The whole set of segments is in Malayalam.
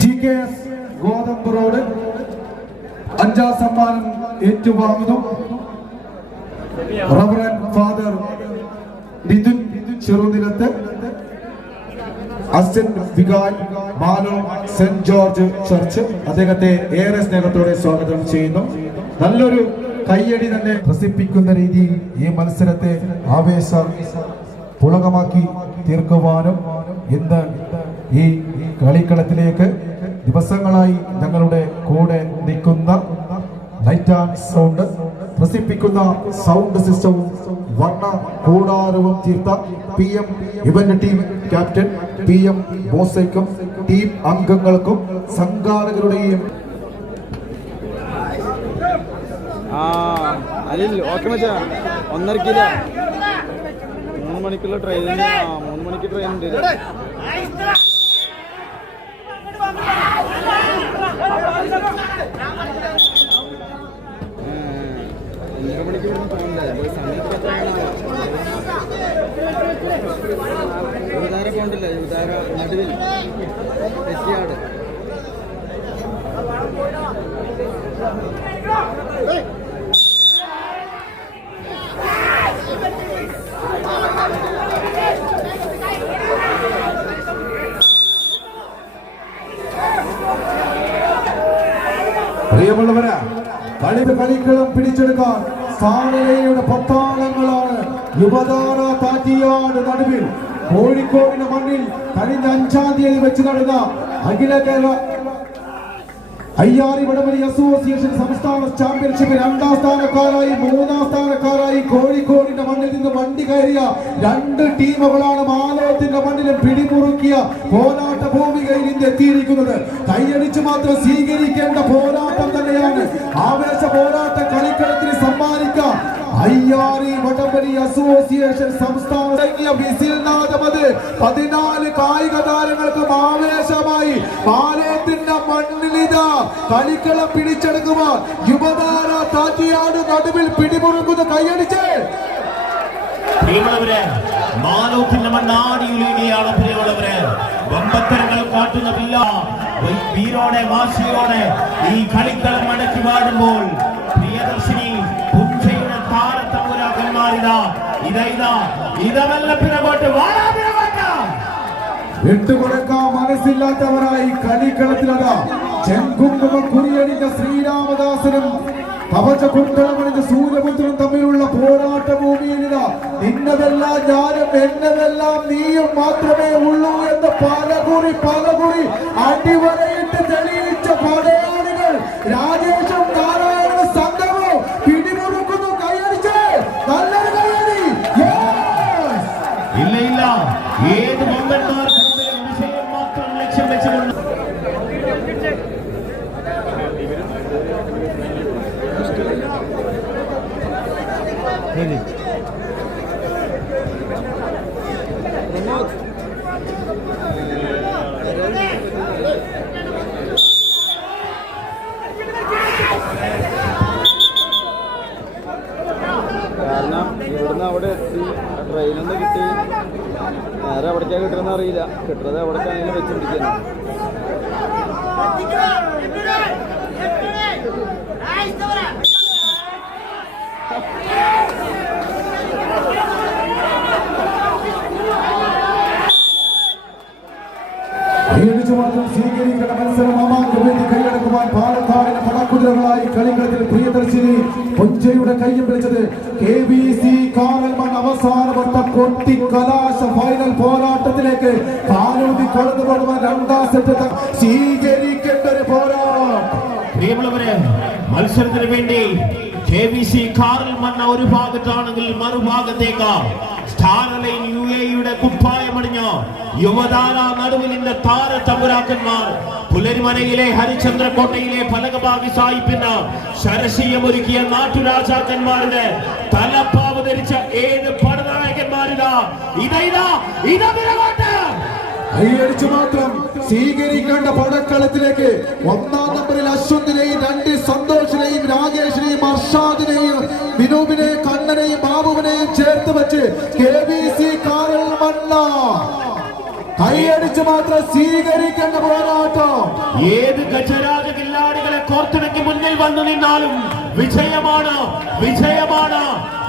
GKS ഗോതമ്പ് റോഡ് 5ാം സമ്മാനം ഏറ്റുവാങ്ങുന്നു. റവറൻഡ് ഫാദർ നിതിൻ ചെറുനിലത്ത്, അസിസ്റ്റന്റ് വികാരി മാലോ സെന്റ് ജോർജ് ചർച്ച്. അദ്ദേഹത്തെ ഏറെ സ്നേഹത്തോടെ സ്വാഗതം ചെയ്യുന്നു. നല്ലൊരു കയ്യടി തന്നെ പ്രസിപ്പിക്കുന്ന രീതിയിൽ ഈ മത്സരത്തെ ആവേശ പുളകമാക്കി തീർക്കുവാനും ഇന്ന് ഈ കളിക്കളത്തിലേക്ക് ദിവസങ്ങളായി ഞങ്ങളുടെ കൂടെ നിൽക്കുന്ന ലൈറ്റ് ആൻഡ് സൗണ്ട് പ്രസിപ്പിക്കുന്ന സൗണ്ട് സിസ്റ്റവും വർണ്ണ കൂടാരവും തീർത്ത PM event team captain PM ബോസയ്ക്കും ടീം അംഗങ്ങൾക്കും സംഘാടകരുടെയും ഒന്നരക്കില്ല 3 മണിക്കുള്ള ട്രെയിനിന് 3 മണിക്ക് ട്രെയിൻ ഉണ്ട്. യുവതാര പോണ്ടില്ല, യുവതാര നടുവിൽ തെറ്റിയാട്. പ്രിയമുള്ളവരാ, കളിക്കളം പിടിച്ചെടുക്കാൻ സാലയുടെ പത്താളങ്ങളാണ്. യുവതാര താറ്റിയാട് നടുവിൽ കോഴിക്കോടിന്റെ മണ്ണിൽ കഴിഞ്ഞ 5ാം തീയതി വെച്ച് നടന്ന അഖില കേരള അയ്യാറി വടംവലി അസോസിയേഷൻ സംസ്ഥാന ചാമ്പ്യൻഷിപ്പിൽ 2ാം സ്ഥാനക്കാരായി 3ാം സ്ഥാനക്കാരായി കോഴിക്കോടിന്റെ മണ്ണിൽ നിന്ന് വണ്ടി കയറിയ 2 ടീമുകളാണ് മാലോത്തിന്റെ മണ്ണിലും പിടിമുറുക്കിയ പോരാട്ട ഭൂമികയിൽ ഇന്ന് എത്തിയിരിക്കുന്നത്. കൈയടിച്ച് മാത്രം സ്വീകരിക്കേണ്ട പോരാട്ടം തന്നെയാണ്. ആവേശ പോരാട്ട കളിക്കളത്തിന് സമ്മാനിക്കാം അയ്യാറി വടംവലി അസോസിയേഷൻ സംസ്ഥാന 14 കായിക താരങ്ങൾക്കും ആവേശമായി മാലയത്തിന്റെ മണ്ണിലിതാ കളിക്കളം പിടിച്ചെടുക്കുവാൻ യുവതാര താറ്റിയാട് നടുവിൽ പിടിമുറുക്കുന്ന കൈയടിച്ച് പ്രിയമുള്ളവരെ, മാലോത്തിന്റെ മണ്ണാടിയുലയുകയാണ്. പ്രിയമുള്ളവരെ, വമ്പത്തരങ്ങൾ കാട്ടുന്ന വീരോടെ വാശിയോടെ ഈ കളിക്കളം മടക്കി വാടുമ്പോൾ പ്രിയദർശിനി പുഞ്ചയുടെ താരത്തമ്പുരാക്കന്മാരിതാ ഇതമല്ല പിറകോട്ട് വിട്ടുകൊടുക്കാൻ മനസ്സില്ലാത്തവരായി കളിക്കളത്തിലതാ ചെങ്കുങ്കുമ കുറിയടിഞ്ഞ ശ്രീരാമദാസനും കവചകുണ്ടളമണിഞ്ഞ സൂര്യപുത്രനും തമ്മിലുള്ള പോരാട്ട ഭൂമിയിലിതാ നിന്നതെല്ലാം ഞാനും എന്നതെല്ലാം നീയും മാത്രമേ ഉള്ളൂ എന്ന് പലകുറി അടിവരയിട്ട് തെളിയിച്ച പടയാളികൾ രാജേഷും നാരായണനും സംഘവും പിടിമുറുക്കുന്നു. കൈയടിച്ച് നല്ലൊരു കൈയടി. ഇല്ല, ഏത് മമ്പന്മാർക്കും വിഷയം മാത്രം ലക്ഷ്യം വെച്ചുകൊണ്ട് കാരണം ഇവിടുന്ന് അവിടെ എത്തി ട്രെയിനൊന്ന് കിട്ടി. നേരെ എവിടേക്കാണ് കിട്ടുന്നത് അറിയില്ല. കിട്ടുന്നത് എവിടേക്കാണെങ്കിലും വെച്ച് പിടിക്കണം. മാത്രം സ്വീകരിക്കുന്ന മത്സരം മാമാങ്കവേദി കൈയടക്കുവാൻ പാലക്കാടിന് പടക്കുതിരകളായി കളിക്കളത്തിൽ പ്രിയദർശിനി പൊഞ്ചയുടെ കയ്യിൽ പിടിച്ചത് KBC കാറൽമൺ അവസാനവട്ട കൊട്ടി കലാശ ഫൈനൽ പോരാട്ടത്തിലേക്ക് കാലൂതി കൊണ്ടുപോകുവാൻ 2ാം സെറ്റ് സ്വീകരിക്കേണ്ട ഒരു പോരാട്ടം. പ്രിയമുള്ളവരെ, മത്സരത്തിന് വേണ്ടി KBC കാറൽമൺ ഒരു ഭാഗത്താണെങ്കിൽ മറുഭാഗത്തേക്ക് സ്റ്റാർലൈൻ UAE കുപ്പായമണിഞ്ഞ യുവതാര നടുവിലിന്റെ താരത്തമ്പുരാക്കന്മാർ പുലരിമനയിലെ ഹരിചന്ദ്രക്കോട്ടയിലെ ഫലകഭാഗി സാഹിബിന് ശരശീയമൊരുക്കിയ നാട്ടുരാജാക്കന്മാരുടെ തലപ്പാവ് ധരിച്ച 7 പടനായകന്മാരിതാ കൈയടിച്ചു മാത്രം സ്വീകരിക്കേണ്ട പടക്കളത്തിലേക്ക് ഒന്നാം നമ്പറിൽ അശ്വന്തിനെയും രണ്ട് സന്തോഷിനെയും രാകേഷിനെയും അർഷാദിനെയും വിനോബിനെയും കണ്ണനെയും ബാബുവിനെയും ചേർത്ത് വെച്ച് KBC കാരൽമണ്ണ കൈയടിച്ച് മാത്രം സ്വീകരിക്കേണ്ട പോരാട്ടം. ഏത് ഗജരാജ കില്ലാടികളെ കോർത്തിണക്കി മുന്നിൽ വന്നു നിന്നാലും വിജയമാണ്, വിജയമാണ്.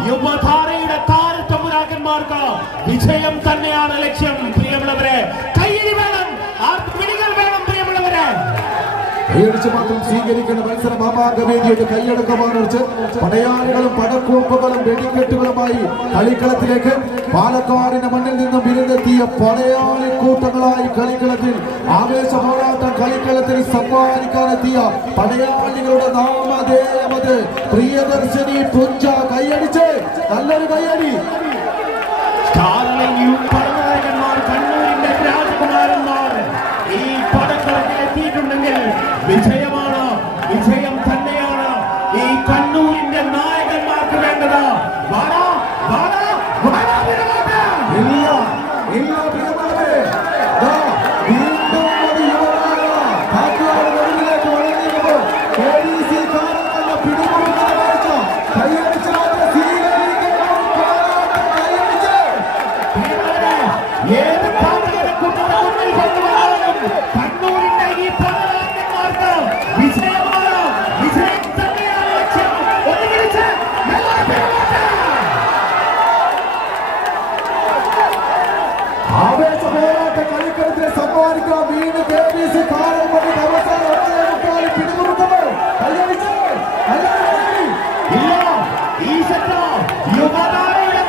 യുവധാരയുടെ താരതമ്പുരാക്കന്മാർക്ക് വിജയം തന്നെയാണ് ലക്ഷ്യം. പ്രിയമുള്ളവരെ, കയ്യടി വേണം, പിടികൾ വേണം. പ്രിയമുള്ളവരെ, കൈയടിച്ച് മാത്രം സ്വീകരിക്കേണ്ട മത്സരം മാമാങ്കവേദിയുടെ കൈയടക്കമാർച്ച് പടയാളികളും പടക്കോപ്പുകളും വെടിക്കെട്ടുകളുമായി കളിക്കളത്തിലേക്ക് പാലക്കാടിന്റെ മണ്ണിൽ നിന്നും വിരുന്നെത്തിയ പടയാളി കൂട്ടങ്ങളായി കളിക്കളത്തിൽ ആവേശ പോരാട്ടം കളിക്കളത്തിൽ സമ്മാനിക്കാനെത്തിയ പടയാളികളുടെ നാമധേയമത് പ്രിയദർശിനി പുഞ്ച. കൈയടിച്ച് നല്ലൊരു കൈയടി. കണ്ണൂരിന്റെ രാജകുമാരന്മാർ ഈ പടക്കളത്തിൽ എത്തിയിട്ടുണ്ടെങ്കിൽ വിജയമാണ്, വിജയം തന്നെയാണ്. ഈ കണ്ണൂരിന്റെ നായകന്മാർക്ക് വേണ്ടത്. കണ്ണൂരിന്റെ ഈ പടയാളിമാർക്ക് വിജയമാണ്, വിജയം തന്നെയാണ് ലക്ഷ്യം. ഒരുമിച്ച് ആവേശ പോരാട്ട കളിക്കളത്തിലെ സമ്മാനിക്കാൻ വീണ്ടും KBC കാരൽമണ്ണ അവസാനം പിടിമുറുക്കുന്നത്. ഇല്ല, ഈ സെറ്റ് യുവതാരയുടെ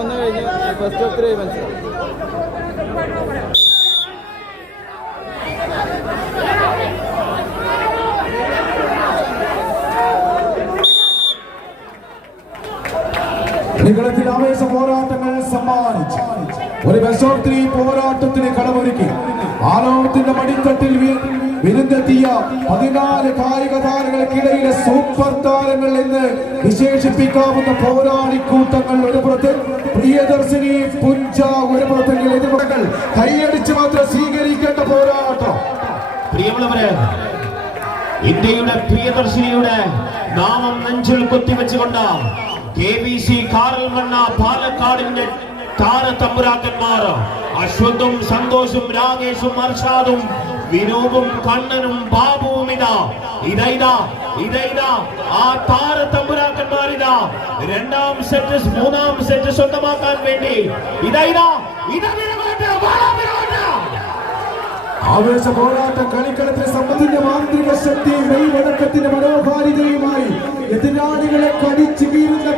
ഒന്ന് കഴിഞ്ഞ് ഫസ്റ്റ് ഓഫ് 3 മത്സരം. കളിക്കളത്തിൽ ആവേശ പോരാട്ടങ്ങൾ സമ്മാനിച്ച് ഒരു ബെസ്റ്റ് ഓഫ് 3 പോരാട്ടത്തിന് കളമൊരുക്കി ആലോകത്തിന്റെ മടിത്തട്ടിൽ വിരുന്നെത്തിയ 14 കായിക താരങ്ങൾക്കിടയിലെ സൂപ്പർ താരങ്ങൾ എന്ന് വിശേഷിപ്പിക്കാവുന്ന പോരാളിക്കൂട്ടങ്ങൾ ഒരു പുറത്ത്, പ്രിയദർശിനി പുഞ്ച ഒരു പുറത്തെങ്കിൽ എതിർപ്പുകൾ കൈയടിച്ച് മാത്രം സ്വീകരിക്കേണ്ട പോരാട്ടം. പ്രിയമുള്ളവരെ, ഇന്ത്യയുടെ പ്രിയദർശിനിയുടെ നാമം നെഞ്ചിൽ കൊത്തിവെച്ചുകൊണ്ട് KBC കാരൽമണ്ണ പാലക്കാടിന്റെ താരതമ്പുരാക്കന്മാർ അശ്വതും സന്തോഷും രാകേഷും അർഷാദും വിനോബും കണ്ണനും ബാബുവും ഇതാ ആ താരതമ്പുരാക്കന്മാരിതാ രണ്ടാം സെറ്റ് മൂന്നാം സെറ്റ് സ്വന്തമാക്കാൻ വേണ്ടി ആവേശ പോരാട്ട കളിക്കളത്തിലെ സമ്പത്തിന്റെ മാന്ത്രിക ശക്തിയും മെയ്വഴക്കത്തിന്റെ മനോഹാരിതയുമായി എതിരാളികളെ കടിച്ചു വീഴുന്ന